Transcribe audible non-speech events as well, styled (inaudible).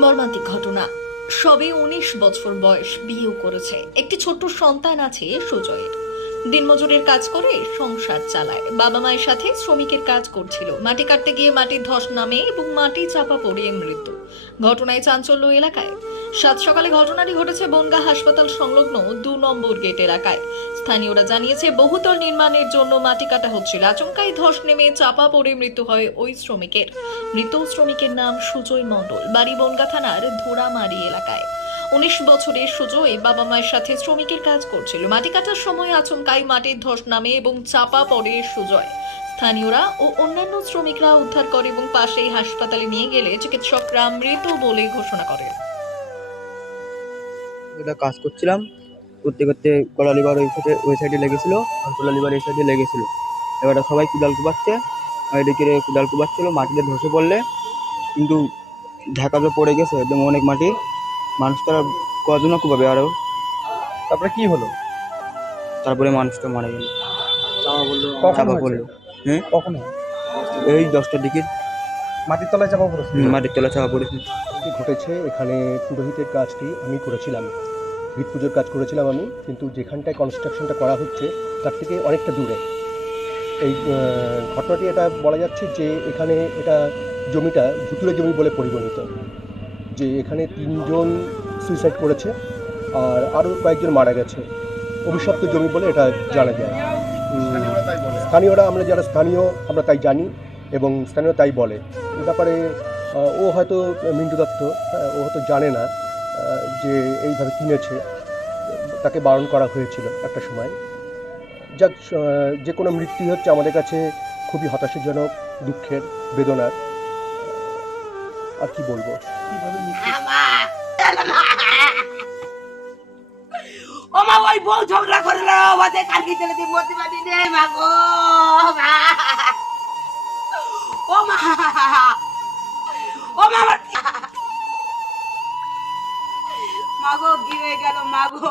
মর্মান্তিক ঘটনা। সবে উনিশ বছর বয়স বিয়েও করেছে। একটি ছোট্ট সন্তান আছে সুজয়ের। দিনমজুরের কাজ করে সংসার চালায়। বাবা মায়ের সাথে শ্রমিকের কাজ করছিল। মাটি কাটতে গিয়ে মাটির ধস নামে এবং মাটি চাপা পড়ে মৃত্যু। ঘটনায় চাঞ্চল্য এলাকায় সাত সকালে ঘটনাটি ঘটেছে বনগা হাসপাতাল সংলগ্ন দু নম্বর গেট এলাকায়। স্থানীয়রা জানিয়েছে, বহুতল নির্মাণের জন্য মাটি কাটা হচ্ছিল। আচমকাই ধস নেমে চাপা পড়ে মৃত্যু হয় ওই শ্রমিকের। মৃত শ্রমিকের নাম সুজয় মণ্ডল, বাড়ি বনগা থানার ধোড়ামারি এলাকায়। উনিশ বছরের সুজয় বাবা মায়ের সাথে শ্রমিকের কাজ করছিল। মাটি কাটার সময় আচমকাই মাটির ধস নামে এবং চাপা পড়ে সুজয়। স্থানীয়রা ও অন্যান্য শ্রমিকরা উদ্ধার করে এবং পাশেই হাসপাতালে নিয়ে গেলে চিকিৎসকরা মৃত বলে ঘোষণা করে। এটা কাজ করছিলাম। করতে করতে কলালিবার ওই সাইডে ওই সাইডে লেগেছিলো আর কলালিবার এই সাইডে লেগেছিলো। এবার সবাই কুদাল কুবাচ্ছে। আর এদিকে কুদাল কুবাচ্ছিলো মাটিতে ধসে পড়লে। কিন্তু ঢাকা তো পড়ে গেছে একদম অনেক মাটি। মানুষ তারা কজনও কুবাবে আরও তারপরে কি হলো? তারপরে মানুষটা মারা গেল। চাপা? পড়ল হ্যাঁ? কখন এই দশটার দিকে। মাটির তলায় চাপা পড়েছে? মাটির তলায় চাপা পড়েছে। ঘটনাটি ঘটেছে? এখানে পুরোহিতের কাজটি আমি করেছিলাম। ভিত পুজোর কাজ করেছিলাম আমি, কিন্তু যেখানটায় কনস্ট্রাকশনটা করা হচ্ছে, তার থেকে অনেকটা দূরে। এই ঘটনাটি এটা বলা যাচ্ছে যে এখানে এটা জমিটা ভুতুরে জমি বলে পরিগণিত। যে এখানে তিনজন সুইসাইড করেছে, আর আরও কয়েকজন মারা গেছে। অভিশপ্ত জমি বলে এটা জানা যায়। স্থানীয়রা আমরা যারা স্থানীয়, আমরা তাই জানি এবং স্থানীয় তাই বলে। এ ব্যাপারে ও হয়তো মিন্টু দত্ত হ্যাঁ, ও হয়তো জানে না যে এইভাবে কিনেছে তাকে বারণ করা হয়েছিল একটা সময়। যাক যে কোনো মৃত্যু হচ্ছে আমাদের কাছে খুবই হতাশাজনক দুঃখের বেদনার আর কি বলব? (laughs) ও মা আমার মা গো কি হয়ে গেল মা গো